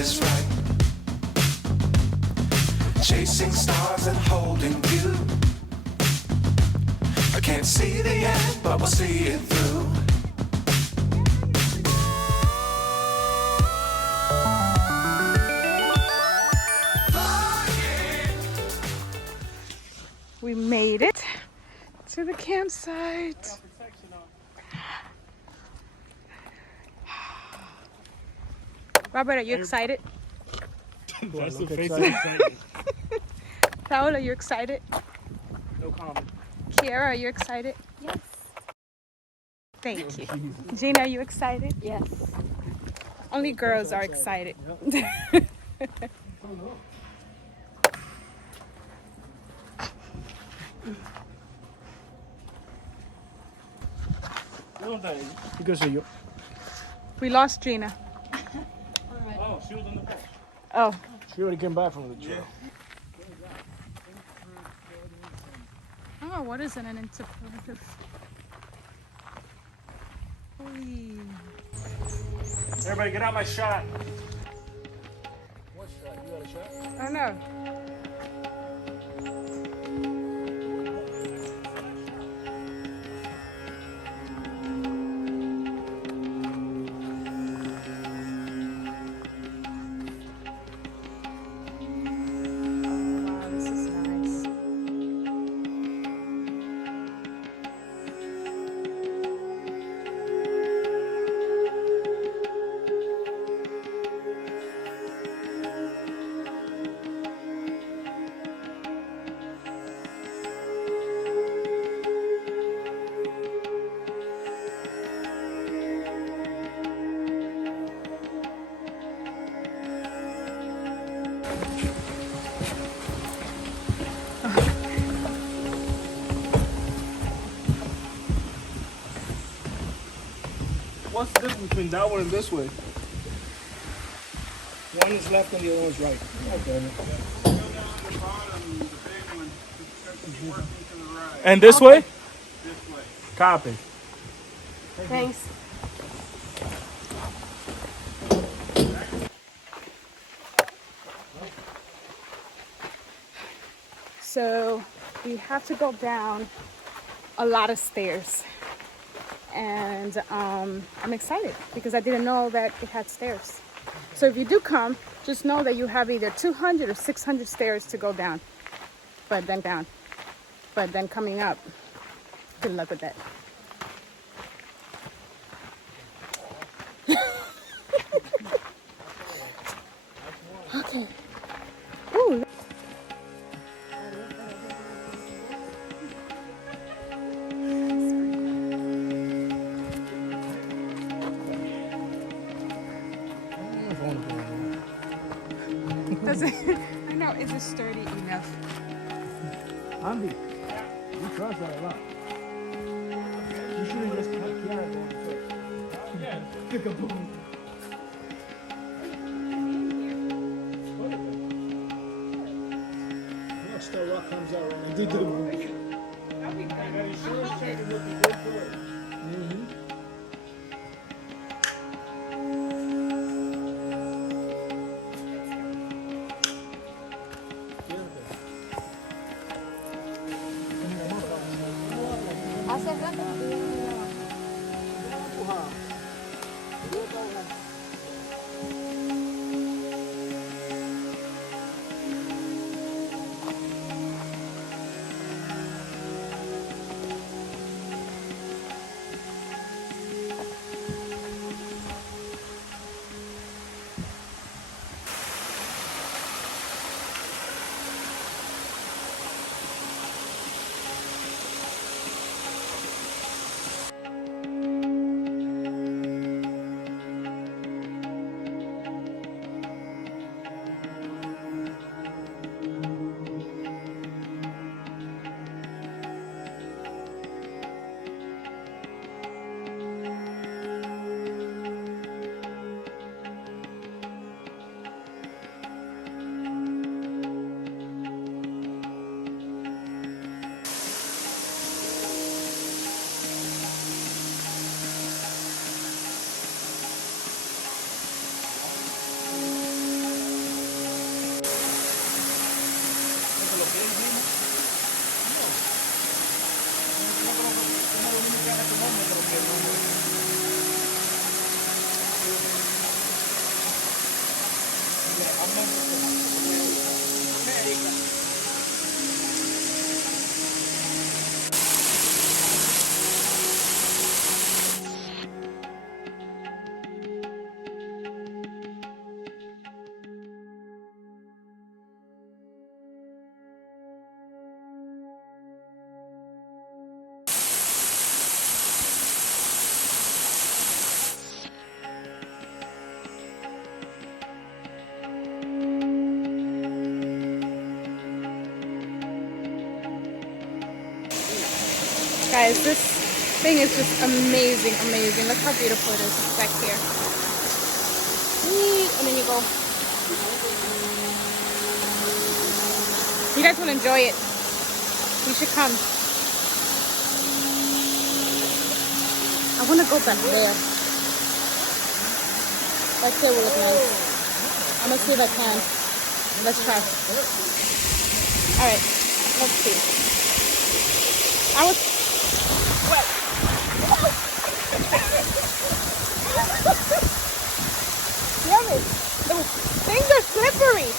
this right. Chasing stars and holding you. I can't see the end, but we'll see it through. We made it to the campsite. Robert, are you excited? That's the face. Raul, are you excited? No comment. Kiara, are you excited? Yes. Thank you. Gina, are you excited? Yes. Only girls are excited. We lost Gina. Oh, she was on the boat. Oh, She already came back from the trail. oh, what is an interpretive? Everybody get out my shot. What shot? You got a shot? Oh no. Wow, this is nice. What's the difference between that one and this way? One is left and the other one's right. Okay. And this way? This way. Copy. Thanks. So we have to go down a lot of stairs. And I'm excited because I didn't know that it had stairs. So if you do come, just know that you have either 200 or 600 stairs to go down. But then coming up, good luck with that. Okay. Ooh. Does it? I know. Is it sturdy enough? Andy, you trust that a lot. You should have just cut Kiara going first. Yeah. Pick a boom. Watch that rock comes out right now. Do the Hace rato. Guys, this thing is just amazing, amazing. Look how beautiful it is back here. Whee! And then you go. You guys will enjoy it. You should come. I want to go back there. Back there will look nice. I'm going to see if I can. Let's try. Alright, let's see. I was... What? Damn it. The things are slippery.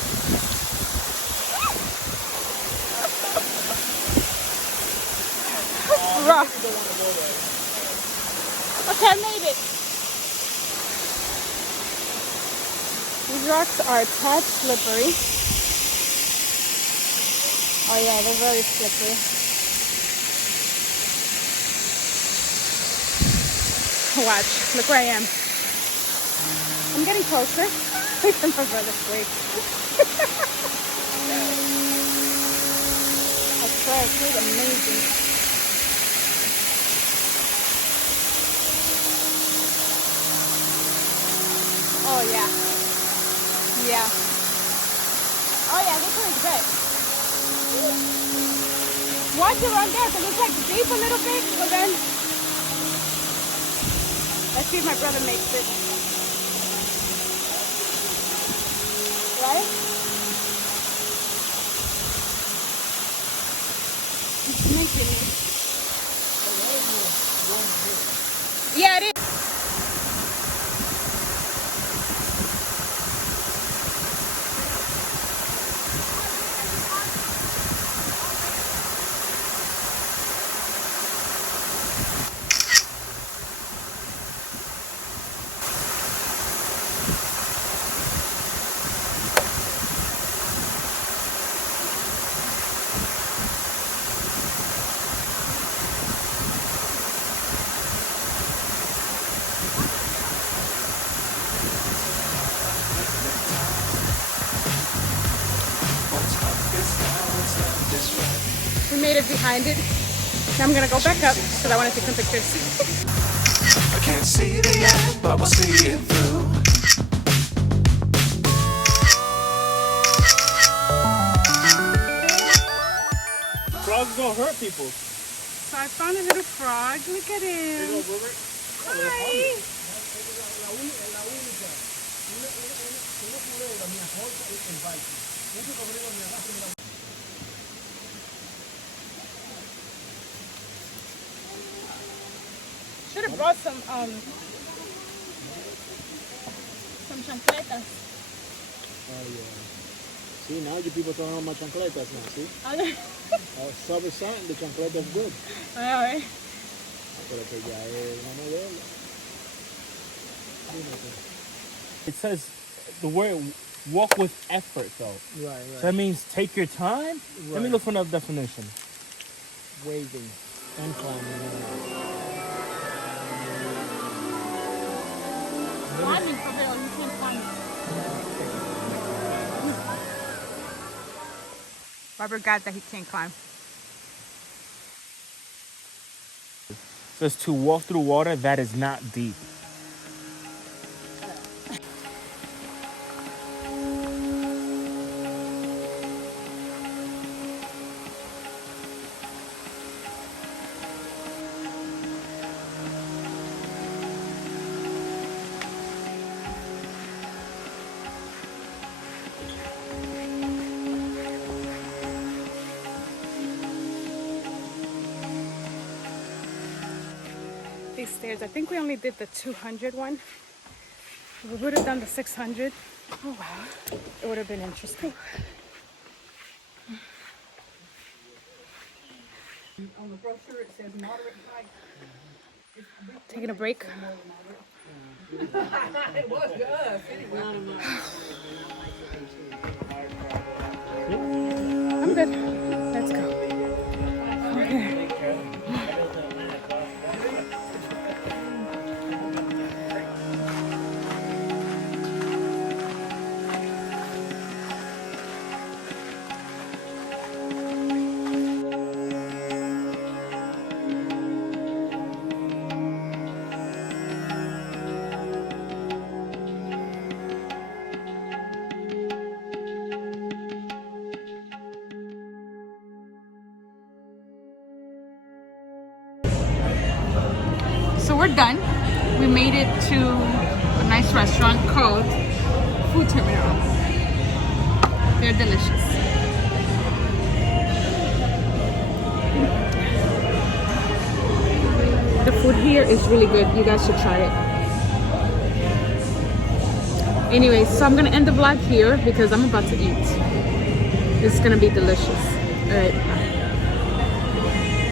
Rough. Okay, I made it. These rocks are a tad slippery. Oh yeah, they're very slippery. Watch, look where I am. I'm getting closer. Wait for my brother's wait. I swear, it feels amazing. Oh yeah. Yeah. Oh yeah, this one is good. Watch it run there, because it's like deep a little bit, so then let's see if my brother makes it. Right? He's making it. Yeah, it is. We made it behind it. Now I'm gonna go back up because I want to take some pictures. I can't see the end, but we'll see it through. Frogs gonna hurt people. So I found a little frog. Look at him. Hi. Should have brought some chancletas. Oh yeah. See, now you people throwing on my chancletas now, see? Summer sun, the chancleta is good. Alright. Pero que ya es una modelo. It says the word walk with effort, though. Right, So that means take your time. Let me look for another definition. Waving and climbing. Climbing for real, you can't climb. Robert got that he can't climb. It says to walk through water that is not deep. these stairs. I think we only did the 200 one. If we would have done the 600, oh wow, it would have been interesting. On the brochure, it says moderate height. Taking a break. It was to us, anyway. I'm good. Let's go. Okay. So we're done. We made it to a nice restaurant called Food Terminal. They're delicious. The food here is really good. You guys should try it. Anyway, so I'm gonna end the vlog here because I'm about to eat. It's gonna be delicious. All right.